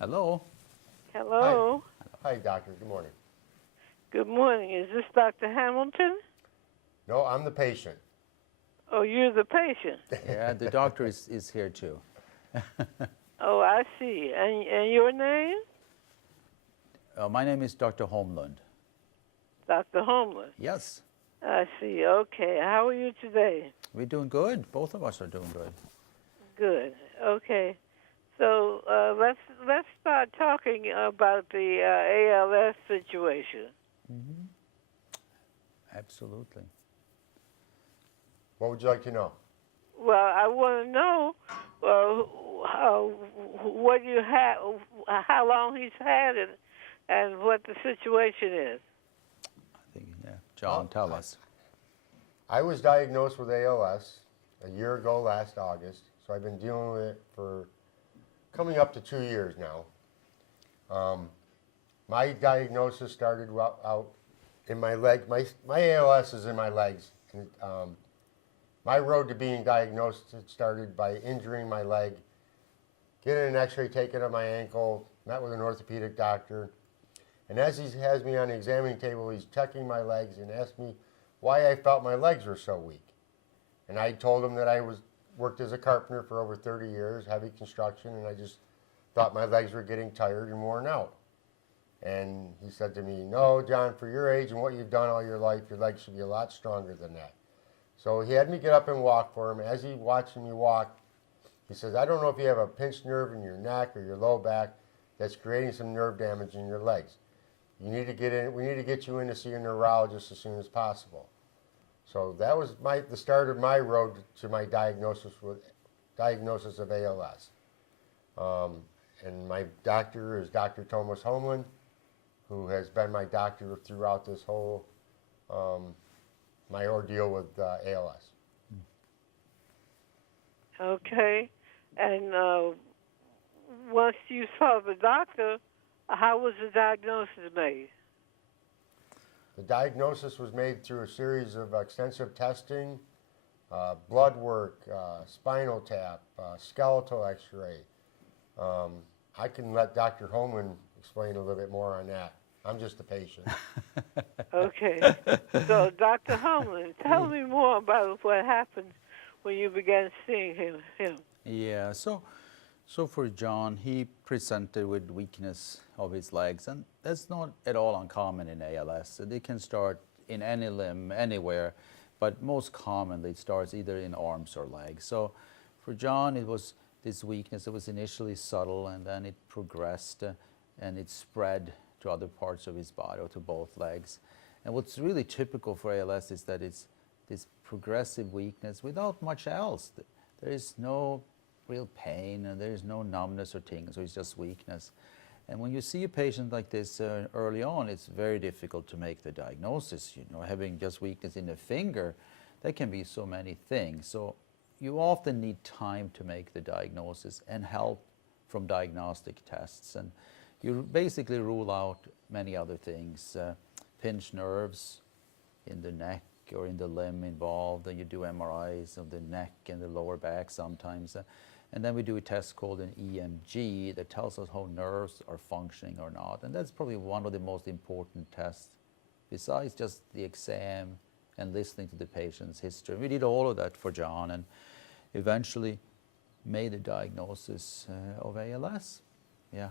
Hello. Hello. Hi, doctor. Good morning. Good morning. Is this Dr. Hamilton? No, I'm the patient. Oh, you're the patient. Yeah, the doctor is here too. Oh, I see. And your name? My name is Dr. Holmlund. Dr. Holmlund. Yes. I see. Okay. How are you today? We're doing good. Both of us are doing good. Good. Okay. So let's start talking about the ALS situation. Mm-hmm. Absolutely. What would you like to know? Well, I want to know what you have, how long he's had it, and what the situation is. I think, yeah. John, tell us. I was diagnosed with ALS a year ago last August, so I've been dealing with it for coming up to 2 years now. My diagnosis started out in my leg. My ALS is in my legs. My road to being diagnosed started by injuring my leg, getting an x-ray taken of my ankle, met with an orthopedic doctor, and as he has me on the examining table, he's checking my legs and asked me why I felt my legs were so weak. And I told him that I worked as a carpenter for over 30 years, heavy construction, and I just thought my legs were getting tired and worn out. And he said to me, "No, John, for your age and what you've done all your life, your legs should be a lot stronger than that." So he had me get up and walk for him. As he watching me walk, he says, "I don't know if you have a pinched nerve in your neck or your low back that's creating some nerve damage in your legs. You need to get in. We need to get you in to see a neurologist as soon as possible." So that was the start of my road to my diagnosis of ALS. And my doctor is Dr. Tomas Holmlund, who has been my doctor throughout this whole my ordeal with ALS. Okay. And once you saw the doctor, how was the diagnosis made? The diagnosis was made through a series of extensive testing, blood work, spinal tap, skeletal x-ray. I can let Dr. Holmlund explain a little bit more on that. I'm just a patient. Okay. So, Dr. Holmlund, tell me more about what happened when you began seeing him. Yeah, so for John, he presented with weakness of his legs, and that's not at all uncommon in ALS. They can start in any limb, anywhere, but most commonly it starts either in arms or legs. So for John, it was this weakness. It was initially subtle, and then it progressed, and it spread to other parts of his body, or to both legs. And what's really typical for ALS is that it's this progressive weakness without much else. There is no real pain, and there is no numbness or tingling, so it's just weakness. And when you see a patient like this early on, it's very difficult to make the diagnosis. You know, having just weakness in the finger, that can be so many things. So you often need time to make the diagnosis and help from diagnostic tests. And you basically rule out many other things, pinched nerves in the neck or in the limb involved, and you do MRIs of the neck and the lower back sometimes. And then we do a test called an EMG that tells us how nerves are functioning or not. And that's probably one of the most important tests, besides just the exam and listening to the patient's history. We did all of that for John, and eventually made a diagnosis of ALS. Yeah.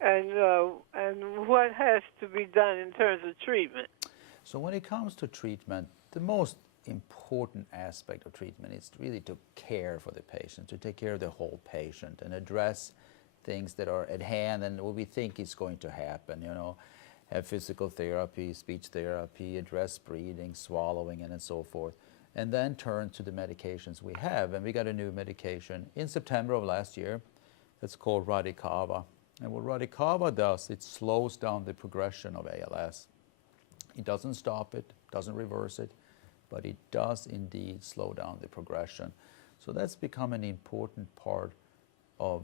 And what has to be done in terms of treatment? So when it comes to treatment, the most important aspect of treatment is really to care for the patient, to take care of the whole patient and address things that are at hand and what we think is going to happen, you know, have physical therapy, speech therapy, address breathing, swallowing, and so forth, and then turn to the medications we have. And we got a new medication in September of last year that's called RADICAVA. And what RADICAVA does, it slows down the progression of ALS. It doesn't stop it, doesn't reverse it, but it does indeed slow down the progression. So that's become an important part of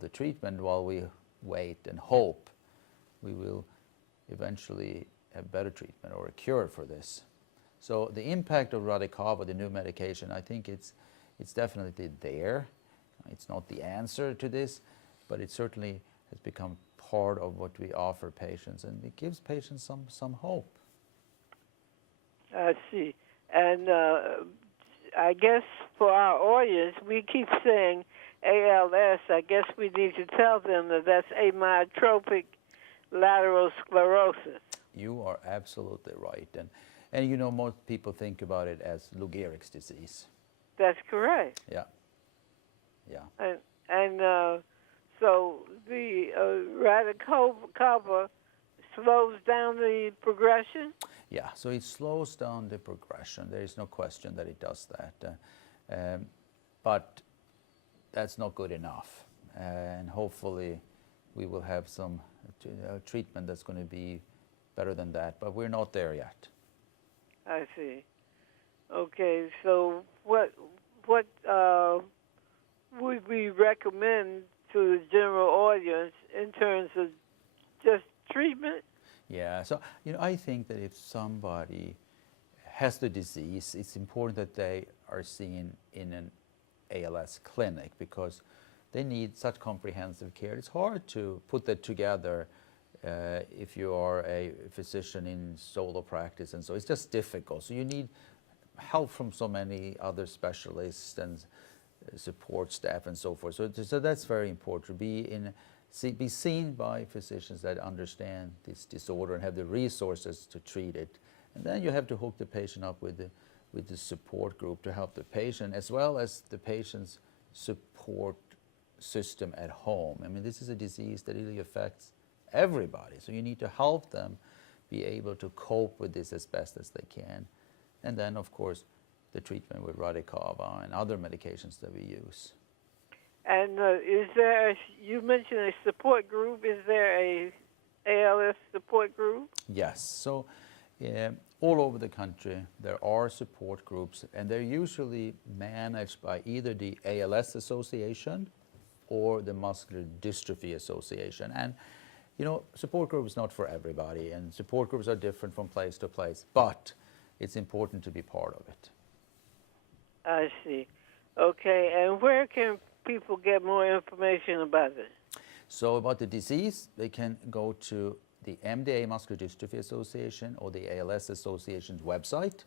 the treatment while we wait and hope we will eventually have better treatment or a cure for this. So the impact of RADICAVA, the new medication, I think it's definitely there. It's not the answer to this, but it certainly has become part of what we offer patients, and it gives patients some hope. I see. And I guess for our audience, we keep saying ALS. I guess we need to tell them that that's amyotrophic lateral sclerosis. You are absolutely right. And you know, most people think about it as Lou Gehrig's disease. That's correct. Yeah. Yeah. And so the RADICAVA slows down the progression? Yeah, so it slows down the progression. There is no question that it does that. But that's not good enough. And hopefully we will have some treatment that's going to be better than that. But we're not there yet. I see. Okay, so what would we recommend to the general audience in terms of just treatment? Yeah, so you know, I think that if somebody has the disease, it's important that they are seen in an ALS clinic because they need such comprehensive care. It's hard to put that together if you are a physician in solo practice, and so it's just difficult. So you need help from so many other specialists and support staff and so forth. So that's very important, to be seen by physicians that understand this disorder and have the resources to treat it. And then you have to hook the patient up with the support group to help the patient, as well as the patient's support system at home. I mean, this is a disease that really affects everybody. So you need to help them be able to cope with this as best as they can. And then, of course, the treatment with RADICAVA and other medications that we use. And is there, you mentioned a support group, is there a ALS support group? Yes, so all over the country there are support groups, and they're usually managed by either the ALS Association or the Muscular Dystrophy Association. And you know, support group is not for everybody, and support groups are different from place to place, but it's important to be part of it. I see. Okay, and where can people get more information about it? So about the disease, they can go to the MDA Muscular Dystrophy Association or the ALS Association's website.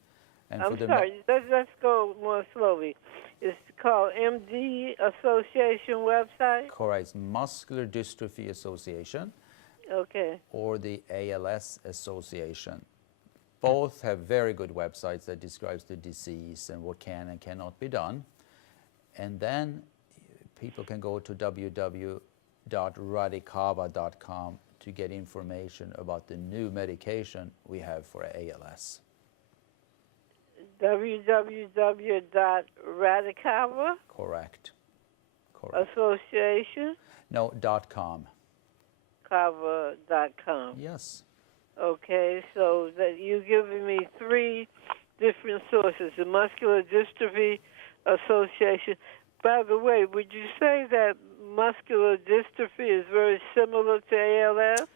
And I'm sorry, let's go more slowly. It's called MD Association website? Correct, it's Muscular Dystrophy Association. Okay. Or the ALS Association. Both have very good websites that describes the disease and what can and cannot be done. And then people can go to www.radicava.com to get information about the new medication we have for ALS. www.radicava? Correct. Association? No, .com. Cava.com. Yes. Okay, so that you're giving me three different sources. The Muscular Dystrophy Association. By the way, would you say that muscular dystrophy is very similar to ALS?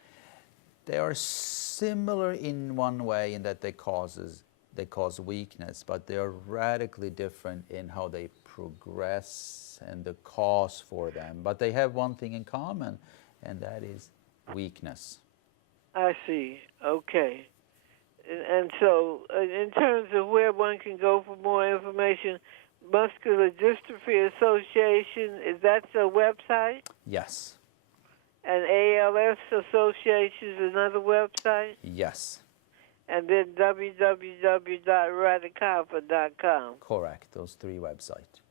They are similar in one way in that they cause weakness, but they are radically different in how they progress and the cause for them. But they have one thing in common, and that is weakness. I see. Okay. And so in terms of where one can go for more information, Muscular Dystrophy Association, that's a website? Yes. And ALS Association is another website? Yes. And then www.radicava.com. Correct, those three websites.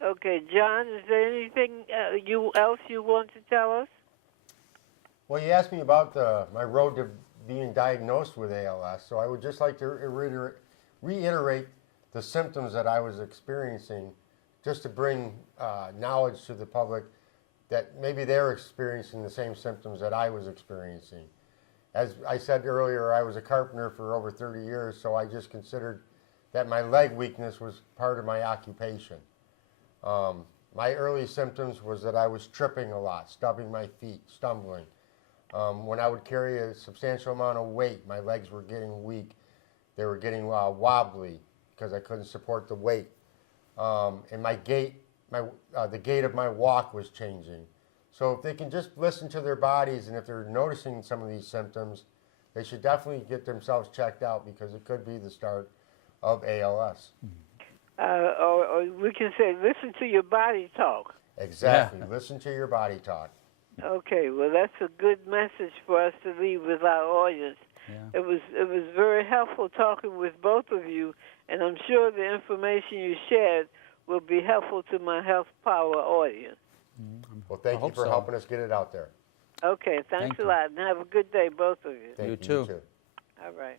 Okay, John, is there anything else you want to tell us? Well, you asked me about my road to being diagnosed with ALS, so I would just like to reiterate the symptoms that I was experiencing, just to bring knowledge to the public that maybe they're experiencing the same symptoms that I was experiencing. As I said earlier, I was a carpenter for over 30 years, so I just considered that my leg weakness was part of my occupation. My early symptoms was that I was tripping a lot, stubbing my feet, stumbling. When I would carry a substantial amount of weight, my legs were getting weak. They were getting wobbly because I couldn't support the weight. And my gait, the gait of my walk was changing. So if they can just listen to their bodies, and if they're noticing some of these symptoms, they should definitely get themselves checked out because it could be the start of ALS. Or we can say, listen to your body talk. Exactly. Listen to your body talk. Okay, well, that's a good message for us to leave with our audience. Yeah. It was very helpful talking with both of you, and I'm sure the information you shared will be helpful to my Health Power audience. Well, thank you hope for so. helping us get it out there. Okay, thanks Thank a you. lot, and have a good day, both of you. Thank You you too. All right.